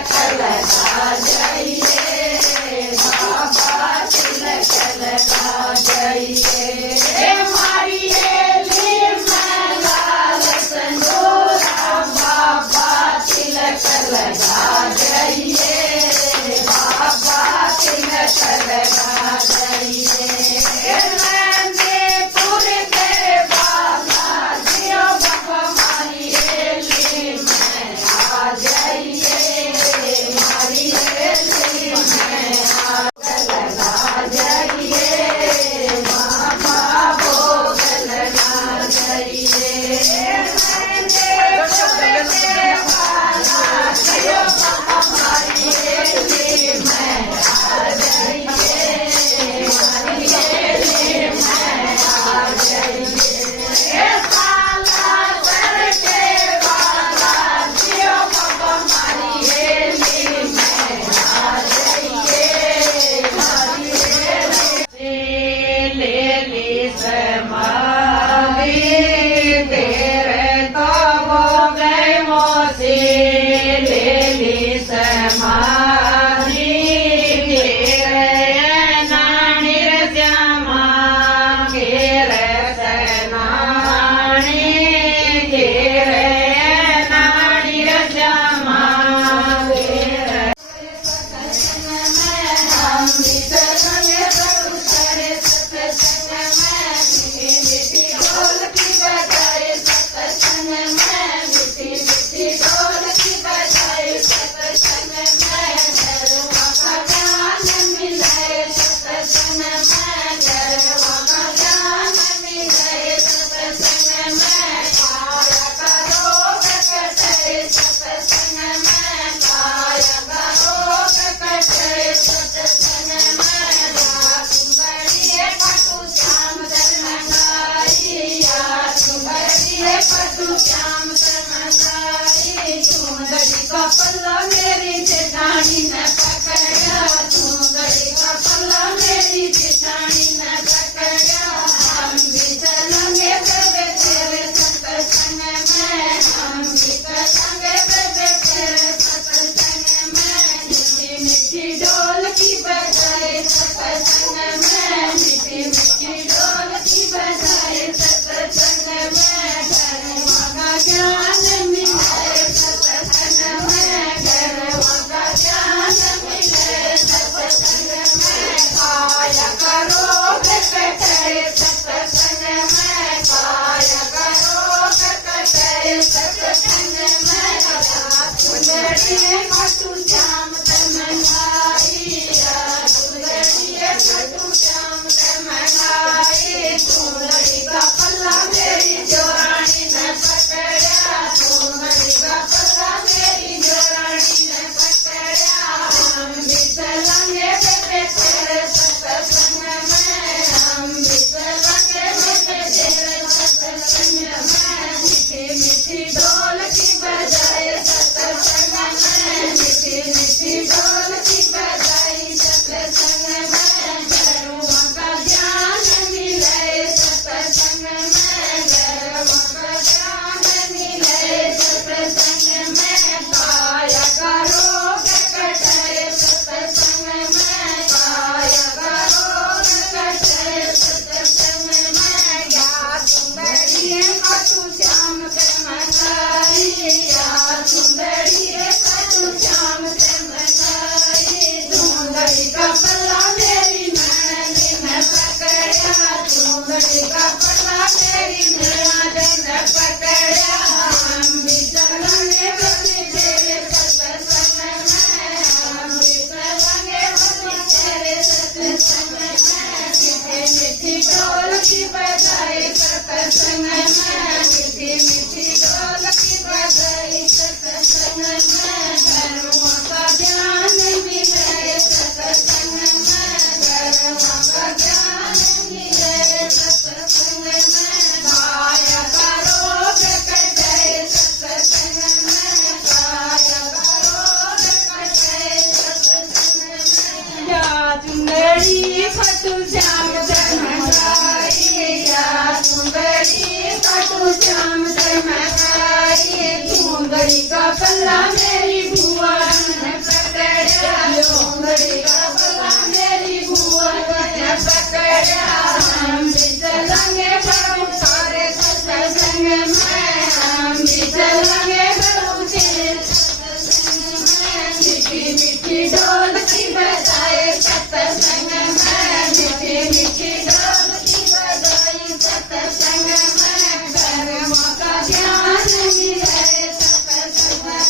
લગા જઈએ બાબા તિલક લગા જઈએ મારી એલી લાલ સંદોરા બાબા તિલક લગા જઈએ બાબા તિલક લગા જઈએ નંદીપુર કે બાબા જીઓ બાબા મારી એલી આ જઈએ મારી એલી લગા જઈએ બાબા ભોગ લગા જઈએ पल्ला मेरी जेठानी ने पकड़ा सुंदरी का पल्ला मेरी जेठानी ने पकड़ा हम भी चलेंगे बेबे तेरे सत्संग में हम भी चलेंगे बेबे तेरे सत्संग में मीठी मीठी ढोल की बजाए सत्संग में मीठी मीठी ढोल की बजाए सत्संग में धर्म का ज्ञान मिले सत्संग में धर्म का ज्ञान मिले सत्संग में काया करो कटे सत्संग में काया करो कटे सत्संग में सुंदरी खाटू श्याम तमन्नाई सुंदरी खाटू श्याम तमन्नाई सुंदरी का पल्ला मेरी जोरानी ने पकड़ा सुंदरी का पल्ला मेरी जोरानी ने पकड़ा हम भी चलेंगे बेबे तेरे सत्संग में हम भी चलेंगे बेबे तेरे सत्संग में मीठी मीठी ढोल की बजाए सत्संग में मीठी मीठी ढोल की बजाई सत्संग में धर्म का ज्ञान मिले सत्संग में धर्म का ज्ञान मिले सत्संग में काया करो कटे सत्संग में काया करो कटे सत्संग में या सुंदरी खाटू श्याम तमन्नाई या सुंदरी खाटू श्याम तमन्नाई सुंदरी का पल्ला मेरी नैनी ने पकड़ा सुंदरी का पल्ला मेरी नैनी ने पकड़ा हम भी चलेंगे बनी तेरे सत्संग में हम भी चलेंगे बनी तेरे सत्संग में मीठी मीठी ढोल की बजाए सत्संग में मीठी मीठी ढोल की बजाए सत्संग में धर्म का ज्ञान मिले सत्संग में धर्म का ज्ञान मिले सत्संग में काया करो कटे सत्संग में काया करो कटे सत्संग में या सुंदरी खाटू श्याम तमन्नाई या सुंदरी खाटू श्याम तमन्नाई सुंदरी का पल्ला मेरी बुआ ने मीठी ढोलकी बजाए सत्संग में मीठी मीठी ढोलकी बजाई सत्संग में धर्म का ज्ञान मिले सत्संग में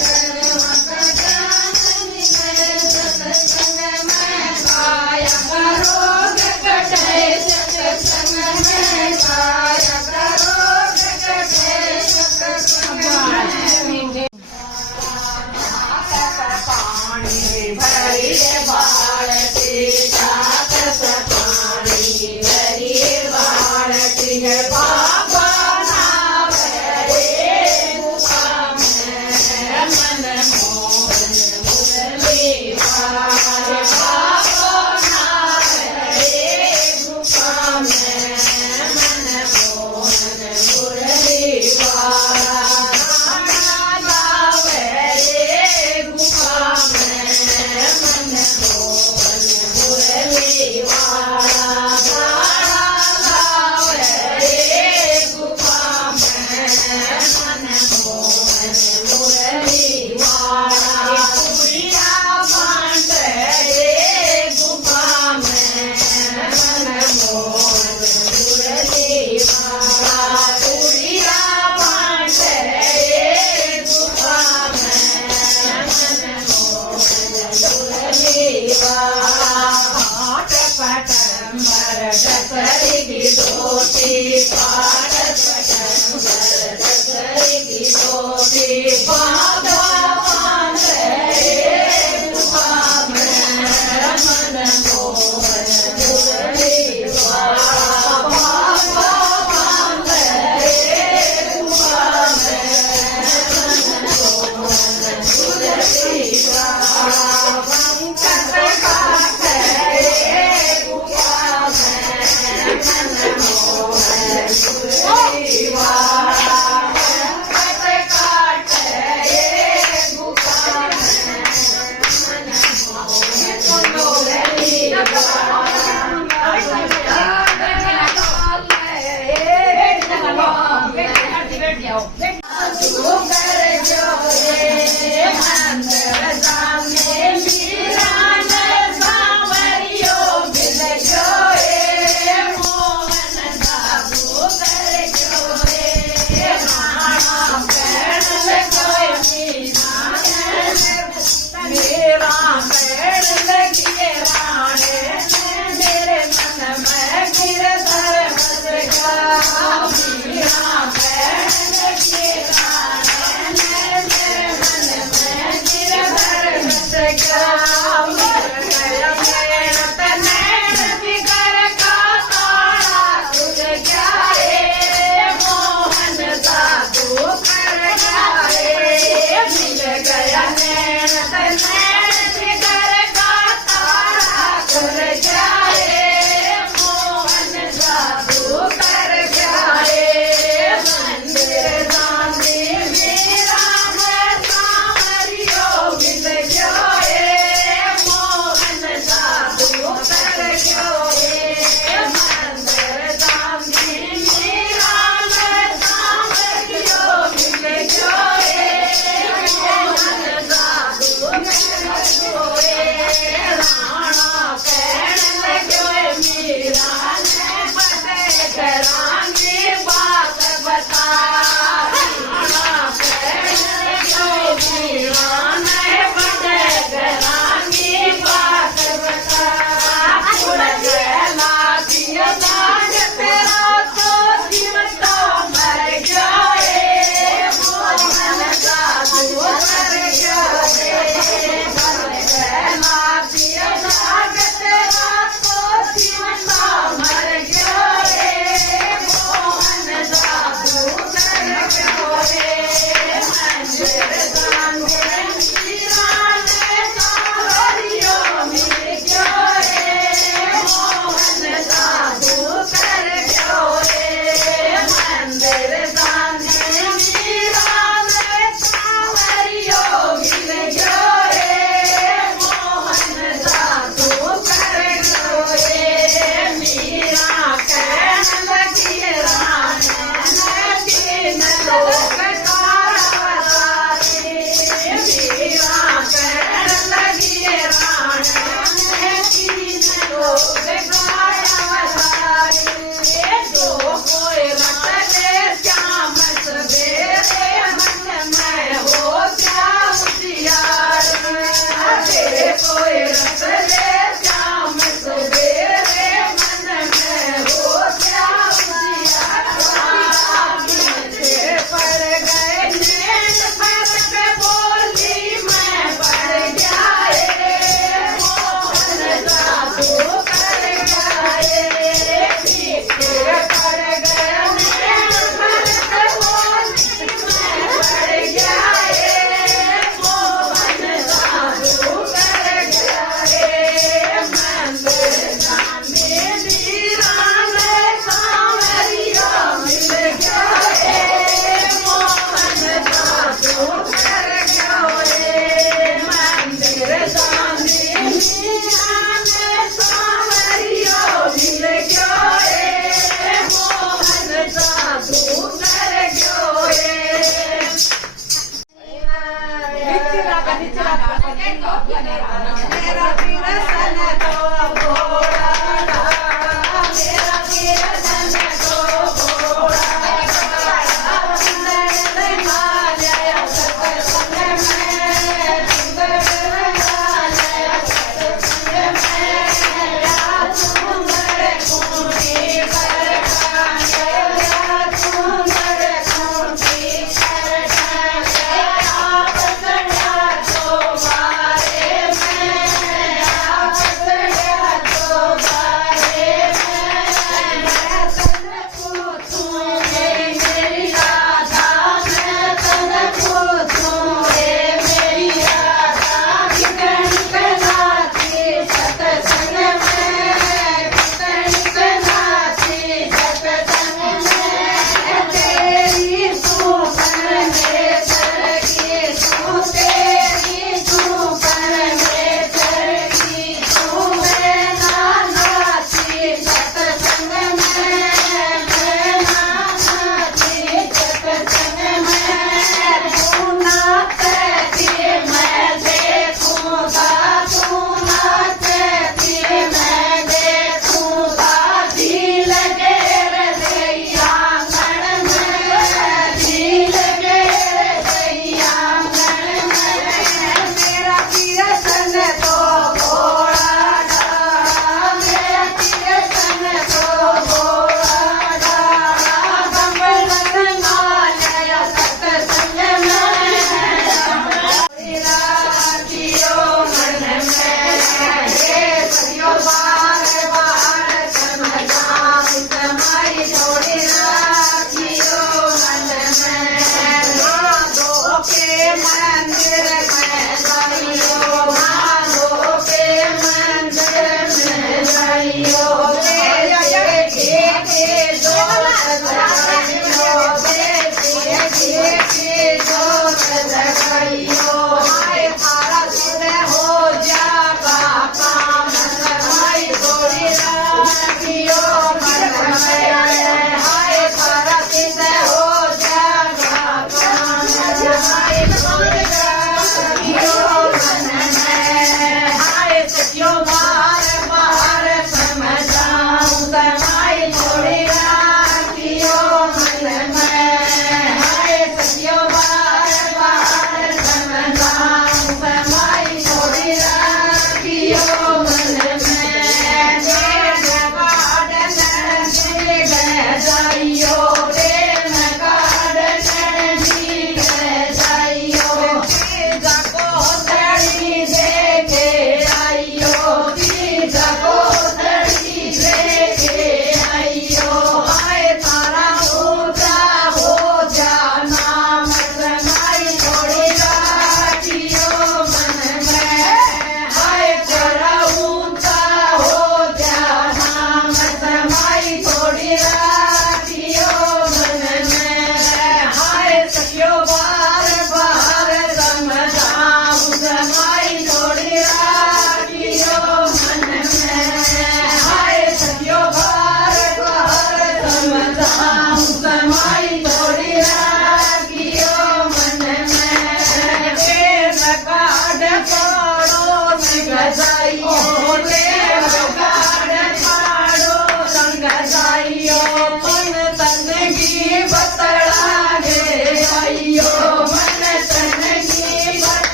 धर्म का ज्ञान मिले सत्संग में काया का रोग कटे सत्संग में काया का रोग कटे सत्संग में पानी भरिए बालटी सात पानी भरिए बालटी बाबा नाम रे गुफा में मन मोहन मुरली बाबा नाम रे गुफा में मन मोहन मुरली बाबा रे गुफा में मन मोहन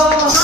લો